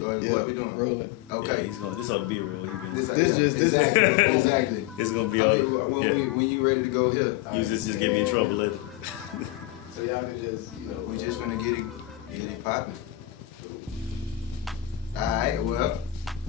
What we doing? Rolling. Okay. Yeah, this ought to be real. Exactly. It's gonna be all. When you ready to go here, You just get me in trouble later. So y'all can just, we just gonna get it popping. All right. Well,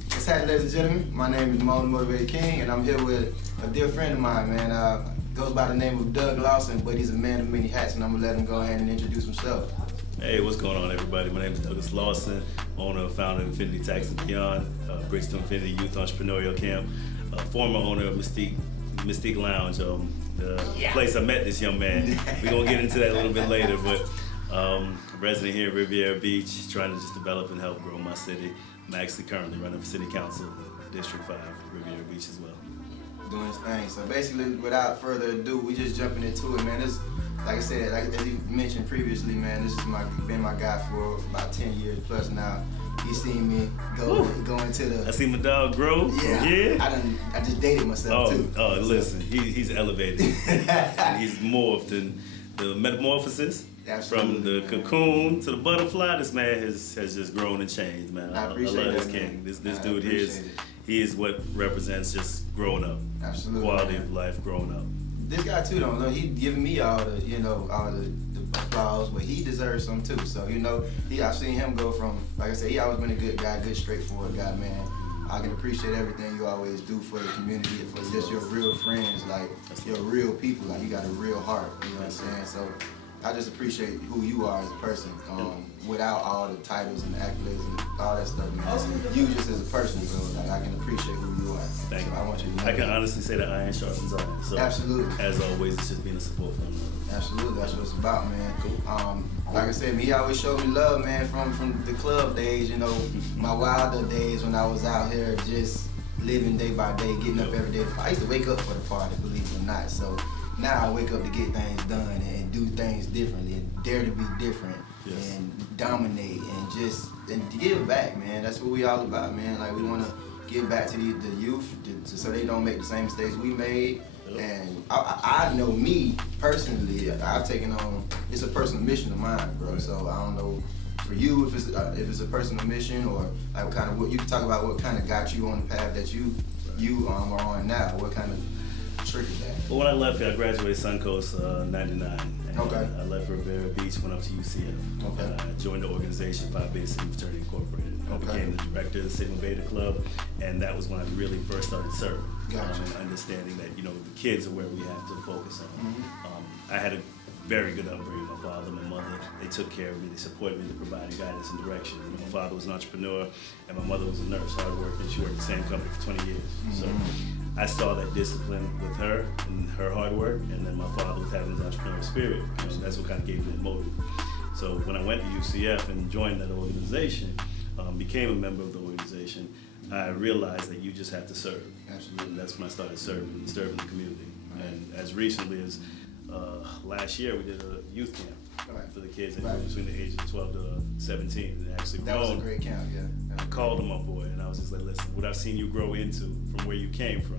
what's happening, ladies and gentlemen? My name is Mon The Motivated King, and I'm here with a dear friend of mine, man. Goes by the name of Doug Lawson, but he's a man of many hats, and I'm gonna let him go ahead and introduce himself. Hey, what's going on, everybody? My name is Douglas Lawson, owner and founder of Infinity Tax and Beyond, Bridge to Infinity Youth Entrepreneurial Camp, former owner of Mystique Lounge, the place I met this young man. We're gonna get into that a little bit later, but resident here at Riviera Beach, trying to just develop and help grow my city. I'm actually currently running for City Council, District 5, Riviera Beach as well. Doing his thing. So basically, without further ado, we just jumping into it, man. This, like I said, as you mentioned previously, man, this is been my guy for about 10 years plus now. He's seen me go into the. I see my dog grow. Yeah. I just dated myself too. Oh, listen, he's elevated. And he's morphed, and the metamorphosis. Absolutely, from the cocoon to the butterfly, this man has just grown and changed, man. I appreciate love this that, king. This I dude here he is what represents just growing up. Absolutely, quality man. of life growing up. This guy too, don't know. He giving me all the applause, but he deserves some too. So I've seen him go from, like I said, he always been a good guy, good straightforward guy, man. I can appreciate everything you always do for the community, for just your real friends, like your real people. Like you got a real heart. You know what I'm saying? So I just appreciate who you are as a person, without all the titles and accolades and all that stuff, man. You just as a person, bro. Like I can appreciate who you are. Thank you. I want you to know I can that. honestly say that iron sharpens iron. So Absolutely. as always, it's just being a support for another. Absolutely, that's what it's about, man. Cool. Like I said, he always showed me love, man, from the club days, my wilder days when I was out here just living day by day, getting up every day. I used to wake up for the party, believe it or not. So now I wake up to get things done and do things differently and dare to be different and dominate and to give back, man. That's what we all about, man. Like we want to give back to the youth so they don't make the same mistakes we made. And I know me personally, I've taken on, it's a personal mission of mine, bro. So I don't know for you if it's a personal mission or like what you can talk about what kind of got you on the path that you are on now. What kind of triggered that? Well, when I left here, I graduated Suncoast '99. Okay. I left Riviera Beach, went up to UCF. Okay. And I joined the organization, Phi Beta Sigma Fraternity Incorporated. I became the director of the Sigma Beta Club, and that was when I really first started serving. Gotcha. Understanding that the kids are where we have to focus on. I had a very good upbringing. My father, my mother, they took care of me. They supported me. They provided guidance and direction. My father was an entrepreneur, and my mother was a nurse, hard working. She worked at the same company for 20 years. So I saw that discipline with her and her hard work, and then my father was having his entrepreneurial spirit. That's what kind of gave me that motive. So when I went to UCF and joined that organization, became a member of the organization, I realized that you just have to serve. Absolutely. And that's when I started serving the community. Right. And as recently as last year, we did a youth camp for the kids between the ages of 12 to 17. And actually, that was a great camp, yeah. I called him my boy, and I was just like, listen, what I've seen you grow into from where you came from,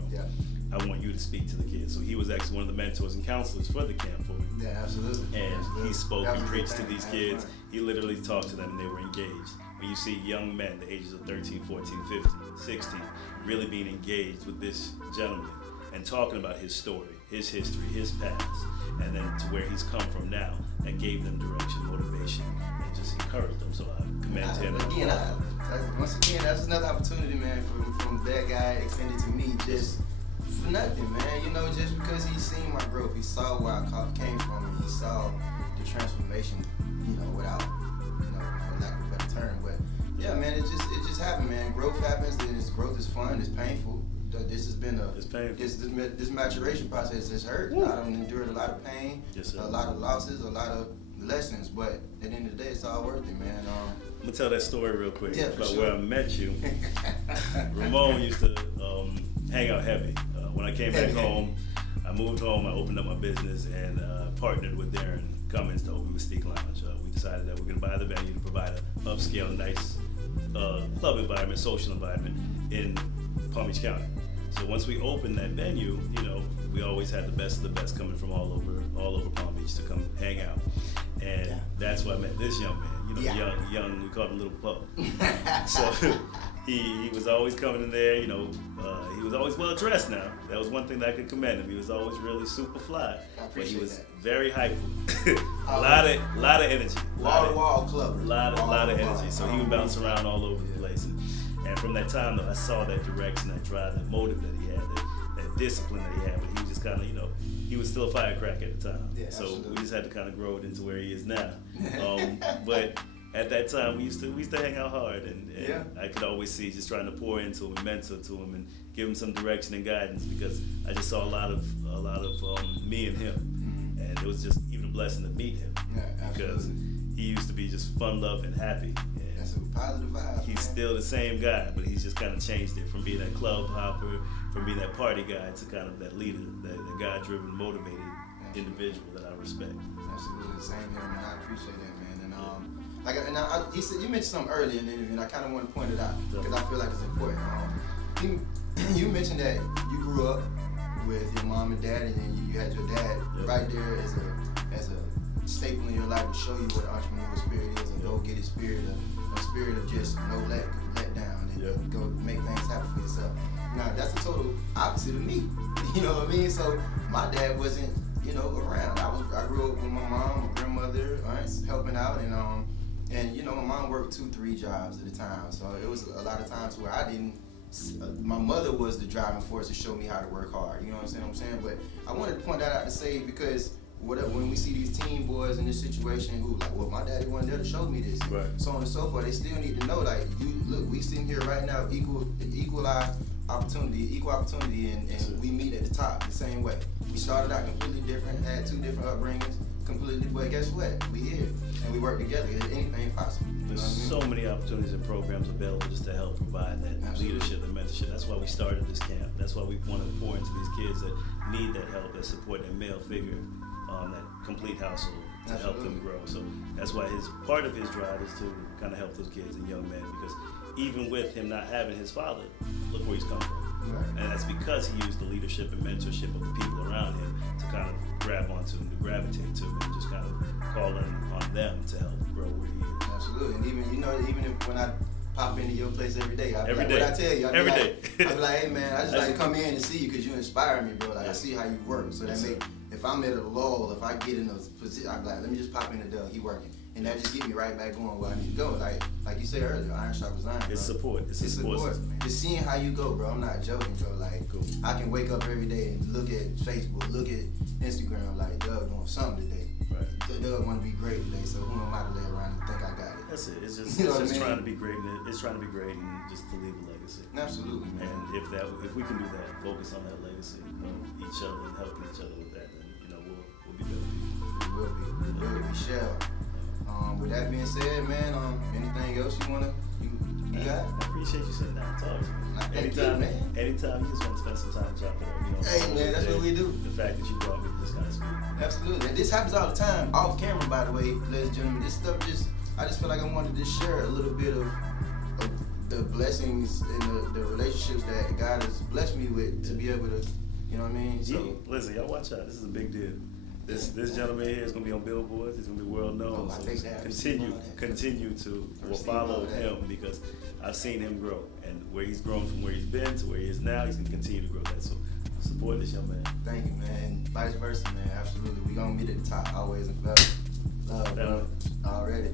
I want you to speak to the kids. So he was actually one of the mentors and counselors for the camp for me. Yeah, absolutely. And absolutely. he spoke and preached to these kids. He literally talked to them, and they were engaged. When you see young men, the ages of 13, 14, 15, 16, really being engaged with this gentleman and talking about his story, his history, his past, and then to where he's come from now, that gave them direction, motivation, and just encouraged them. So I commend him. Once again, that's another opportunity, man, from that guy extended to me just for nothing, man. Just because he seen my growth, he saw where I came from, and he saw the transformation, without, for lack of a better term. But yeah, man, it just happened, man. Growth happens, and growth is fun, it's painful. This has been this maturation process has hurt. I've endured a lot of pain, a lot of losses, a lot of lessons, but at the end of the day, it's all worth it, man. I'm gonna tell that story real quick about sure. where I met you. Ramon used to hang out heavy. When I came back home, I moved home, I opened up my business, and partnered with Darren Cummins to open Mystique Lounge. We decided that we're gonna buy the venue to provide an upscale, nice club environment, social environment in Palm Beach County. So once we opened that venue, we always had the best of the best coming from all over Palm Beach to come hang out. And that's where I met this young man. Yeah. young, we called him Little Pup. So he was always coming in there, he was always well dressed now. That was one thing that I could commend him. He was always really super fly. But he was very hypeful. a lot of energy. Wall to wall club. A lot of energy. So he would bounce around all over the place. And from that time, though, I saw that direction, that drive, that motive that he had, that discipline that he had. But he was just kind of, he was still a firecracker at the time. Yeah, so absolutely. we just had to kind of grow it into where he is now. But at that time, we used to hang out hard, and Yeah. I could always see just trying to pour into him and mentor to him and give him some direction and guidance, because I just saw a lot of me and him, and it was just even a blessing to meet him, Yeah, because he used to be just fun loved and happy. That's a positive vibe. He's man. still the same guy, but he's just kind of changed it from being that club hopper, from being that party guy, to kind of that leader, that God-driven, motivated individual that I respect. Absolutely, same here, man. I appreciate that, man. And he said, you mentioned something earlier in the interview, and I kind of want to point it out because I feel like it's important. You mentioned that you grew up with your mom and dad, and then you had your dad right there as a staple in your life to show you what an entrepreneurial spirit is, a go-get-it spirit, a spirit of just no let down and go make things happen for yourself. Now that's the total opposite of me. You know what I mean? So my dad wasn't, around. I grew up with my mom, my grandmother, aunts helping out, and my mom worked 2-3 jobs at a time. So it was a lot of times where I didn't. My mother was the driving force to show me how to work hard. You know what I'm saying? But I wanted to point that out to say, because when we see these teen boys in this situation who like, well, my daddy wasn't there to show me this, Right. so on and so forth, they still need to know, like, look, we sitting here right now, equal opportunity, and we meet at the top the same way. We started out completely different, had 2 different upbringings, completely, but guess what? We here, and we work together. Anything possible. There's so many opportunities and programs available just to help provide that leadership and mentorship. That's why we started this camp. That's why we want to pour into these kids that need that help, that support, that male figure, that complete household to help them grow. So that's why part of his drive is to kind of help those kids and young men, because even with him not having his father, look where he's come from. Right. And that's because he used the leadership and mentorship of the people around him to kind of grab onto him, to gravitate to him, and just kind of call on them to help grow where he is. Absolutely, and even if when I pop into your place every day, Every day. What I tell you, Every day. I be like, hey man, I just like to come in and see you because you inspire me, bro. Like I see how you work, so that make, if I'm at a lull, if I get in a position, I'm like, let me just pop in the door, he working, and that just get me right back going where I need to go. Like you said earlier, iron sharpens iron. It's support. It's a support system. Just seeing how you go, bro. I'm not joking, bro. Like, cool. I can wake up every day and look at Facebook, look at Instagram, like, Doug doing something today. Right. Doug want to be great today, so who am I to lay around and think I got it? That's it. It's just, You know what I mean? trying to be great. It's trying to be great and just to leave a legacy. Absolutely, man. And if we can do that, focus on that legacy of each other and helping each other with that, then we'll be better people. We will be. We shall. With that being said, man, anything else you got? I appreciate you sitting down and talking to me. Thank you, man. Anytime you just want to spend some time chopping up, Hey, man, that's what we do. The fact that you brought me to this kind of speak. Absolutely. And this happens all the time, off camera, by the way, ladies and gentlemen. This stuff I just feel like I wanted to share a little bit of the blessings and the relationships that God has blessed me with to be able to, you know what I mean? So, Listen, y'all watch out. This is a big deal. This gentleman here is going to be on billboards. He's going to be well known. I So think that. continue to follow him, because I've seen him grow, and where he's grown from where he's been to where he is now, he's going to continue to grow that. So support this young man. Thank you, man. And vice versa, man. Absolutely. We going to meet at the top, always and forever. Love, bro. Already.